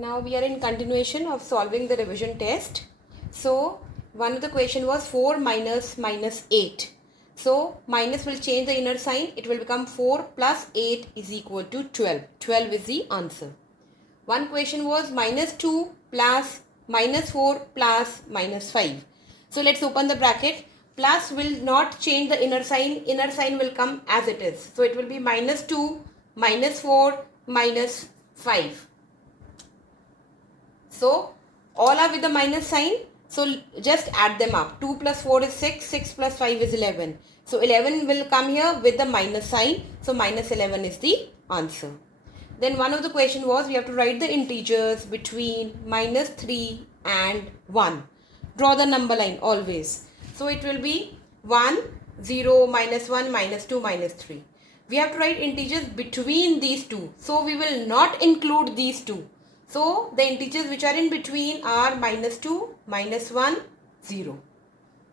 Now we are in continuation of solving the revision test. So one of the question was 4 minus minus 8. So minus will change the inner sign. It will become 4 plus 8 is equal to 12. 12 is the answer. One question was minus 2 plus minus 4 plus minus 5. So let's open the bracket. Plus will not change the inner sign. Inner sign will come as it is. So it will be minus 2, minus 4, minus 5. So all are with the minus sign. So just add them up. 2 plus 4 is 6. 6 plus 5 is 11. So 11 will come here with the minus sign. So minus 11 is the answer. Then one of the question was we have to write the integers between minus 3 and 1. Draw the number line always. So it will be 1, 0, minus 1, minus 2, minus 3. We have to write integers between these two. So we will not include these two. So the integers which are in between are minus 2, minus 1, 0.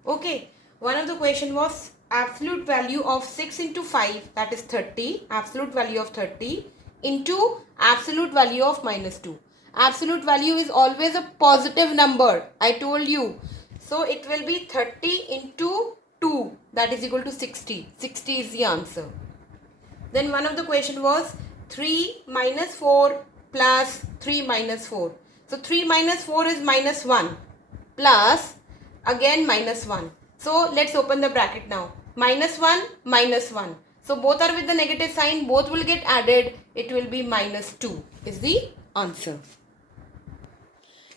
Okay. One of the question was absolute value of 6 into 5, that is 30. Absolute value of 30 into absolute value of minus 2. Absolute value is always a positive number. I told you. So it will be 30 into 2, that is equal to 60. 60 is the answer. Then one of the question was 3 minus 4 plus 3 minus 4. So 3 minus 4 is minus 1 plus again minus 1. So let's open the bracket now. Minus 1, minus 1. So both are with the negative sign. Both will get added. It will be minus 2 is the answer.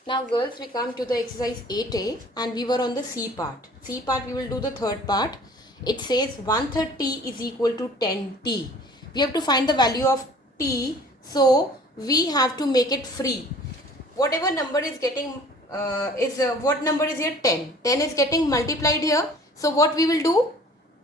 Now girls, we come to the exercise 8A and we were on the C part. C part we will do the third part. It says 130 is equal to 10t. We have to find the value of t. So we have to make it free. Whatever number is getting what number is here? 10. 10 is getting multiplied here. So what we will do?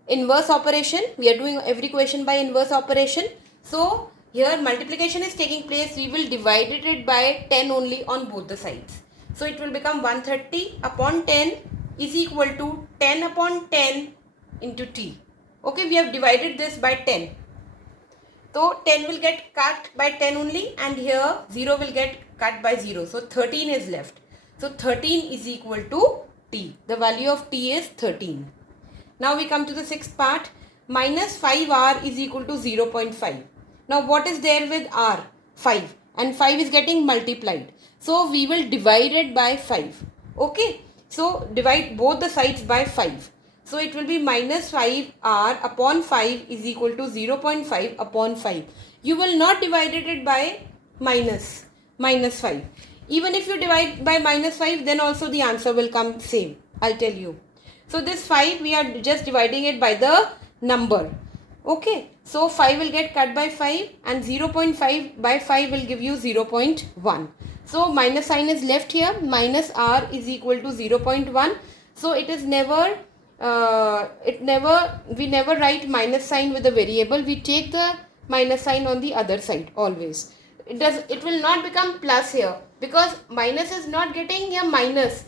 Inverse operation. We are doing every question by inverse operation. So here multiplication is taking place. We will divide it by 10 only on both the sides. So it will become 130 upon 10 is equal to 10 upon 10 into t. Okay, we have divided this by 10. So 10 will get cut by 10 only and here 0 will get cut by 0. So 13 is left. So 13 is equal to t. The value of t is 13. Now we come to the sixth part. Minus 5r is equal to 0.5. Now what is there with r? 5. And 5 is getting multiplied. So we will divide it by 5. Okay. So divide both the sides by 5. So it will be minus 5r upon 5 is equal to 0.5 upon 5. You will not divide it by minus 5. Even if you divide by minus 5, then also the answer will come same. I'll tell you. So this 5, we are just dividing it by the number. Okay. So 5 will get cut by 5 and 0.5 by 5 will give you 0.1. So minus sign is left here. Minus r is equal to 0.1. So it is never... we never write minus sign with a variable. We take the minus sign on the other side always. It will not become plus here because minus is not getting here minus.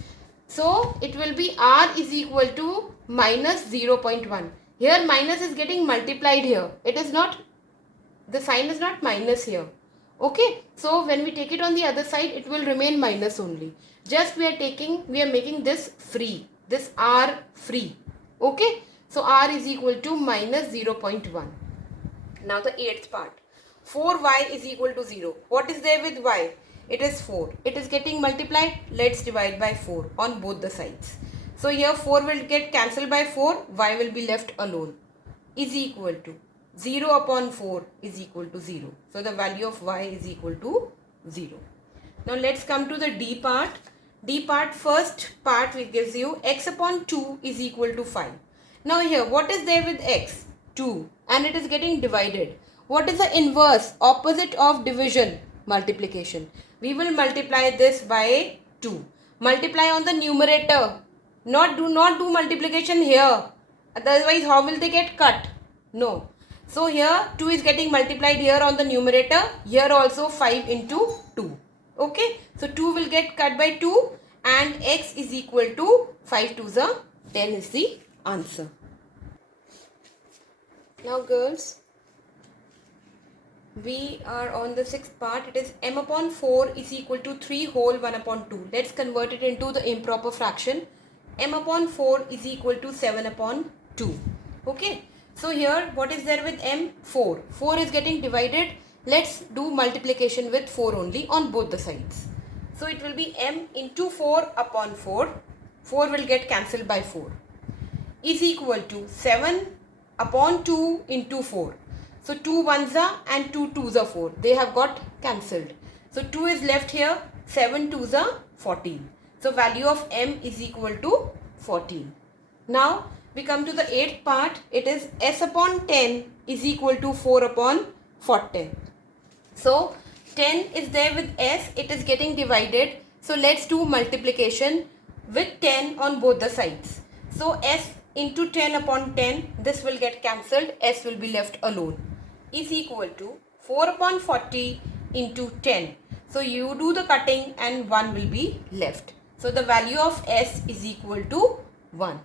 So it will be r is equal to minus 0.1. Here minus is getting multiplied here. It is not, the sign is not minus here. Okay. So when we take it on the other side, it will remain minus only. Just we are making this free. This r free. Okay. So r is equal to minus 0.1. Now the eighth part. 4y is equal to 0. What is there with y? It is 4. It is getting multiplied. Let's divide by 4 on both the sides. So here 4 will get cancelled by 4. Y will be left alone. Is equal to 0 upon 4 is equal to 0. So the value of y is equal to 0. Now let's come to the D part. D part, first part which gives you x upon 2 is equal to 5. Now here what is there with x? 2, and it is getting divided. What is the inverse, opposite of division? Multiplication. We will multiply this by 2. Multiply on the numerator. Do not do multiplication here. Otherwise how will they get cut? No. So here 2 is getting multiplied here on the numerator. Here also 5 into 2. Okay. So 2 will get cut by 2 and x is equal to 5 to the 10 is the answer. Now girls, We are on the sixth part. It is m upon 4 is equal to 3 whole 1 upon 2. Let's convert it into the improper fraction. M upon 4 is equal to 7 upon 2. Okay. So here what is there with m? 4. 4 is getting divided. Let's do multiplication with 4 only on both the sides. So it will be m into 4 upon 4. 4 will get cancelled by 4. Is equal to 7 upon 2 into 4. So 2 ones are and 2 twos are 4. They have got cancelled. So 2 is left here. 7 twos are 14. So value of m is equal to 14. Now we come to the 8th part. It is s upon 10 is equal to 4 upon 40. So 10 is there with s. It is getting divided. So let's do multiplication with 10 on both the sides. So s into 10 upon 10, this will get cancelled. S will be left alone. Is equal to 4 upon 40 into 10. So you do the cutting and 1 will be left. So the value of S is equal to 1.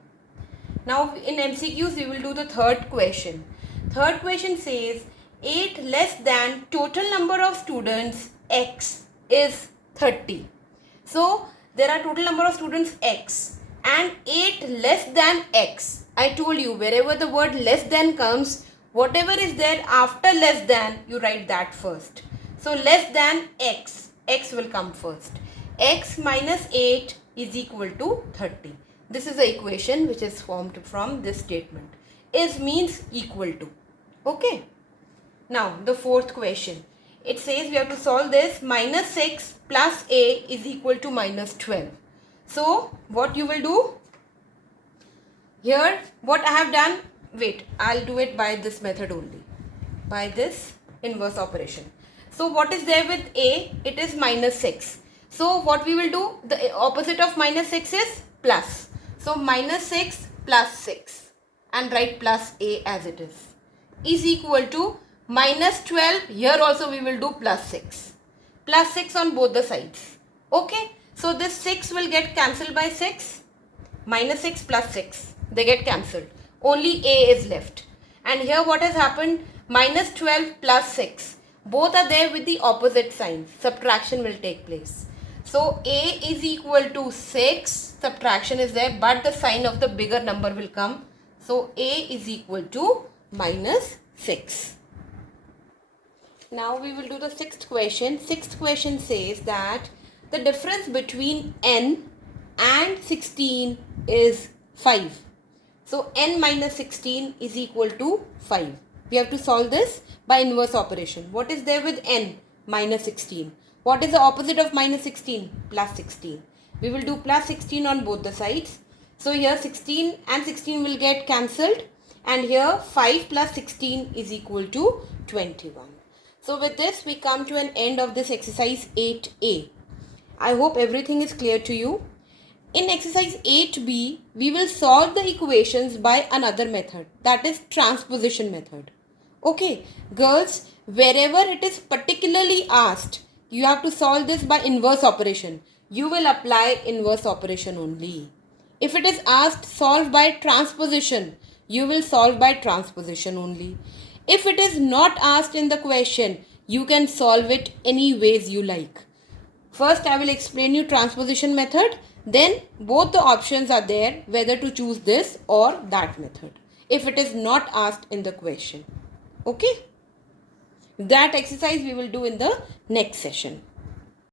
Now in MCQs we will do the third question. Third question says 8 less than total number of students X is 30. So there are total number of students X and 8 less than X. I told you wherever the word less than comes, whatever is there after less than, you write that first. So less than X, X will come first. X minus 8 is equal to 30. This is the equation which is formed from this statement. Is means equal to. Okay. Now the fourth question. It says we have to solve this. Minus 6 plus A is equal to minus 12. So what you will do? Here what I have done, wait, I'll do it by this method only. By this inverse operation. So what is there with A? It is minus 6. So what we will do? The opposite of minus 6 is plus. So minus 6 plus 6 and write plus A as it is equal to minus 12. Here also we will do plus 6. Plus 6 on both the sides. Okay. So this 6 will get cancelled by 6. Minus 6 plus 6. They get cancelled. Only A is left. And here what has happened? Minus 12 plus 6. Both are there with the opposite sign. Subtraction will take place. So A is equal to 6. Subtraction is there, but the sign of the bigger number will come. So A is equal to minus 6. Now we will do the sixth question. Sixth question says that the difference between n and 16 is 5. So n minus 16 is equal to 5. We have to solve this by inverse operation. What is there with n? Minus 16. What is the opposite of minus 16? Plus 16. We will do plus 16 on both the sides. So here 16 and 16 will get cancelled. And here 5 plus 16 is equal to 21. So with this we come to an end of this exercise 8a. I hope everything is clear to you. In exercise 8b, we will solve the equations by another method, that is transposition method. Okay, girls, wherever it is particularly asked, you have to solve this by inverse operation. You will apply inverse operation only. If it is asked solve by transposition, you will solve by transposition only. If it is not asked in the question, you can solve it any ways you like. First, I will explain you transposition method. Then both the options are there whether to choose this or that method if it is not asked in the question. Okay. That exercise we will do in the next session.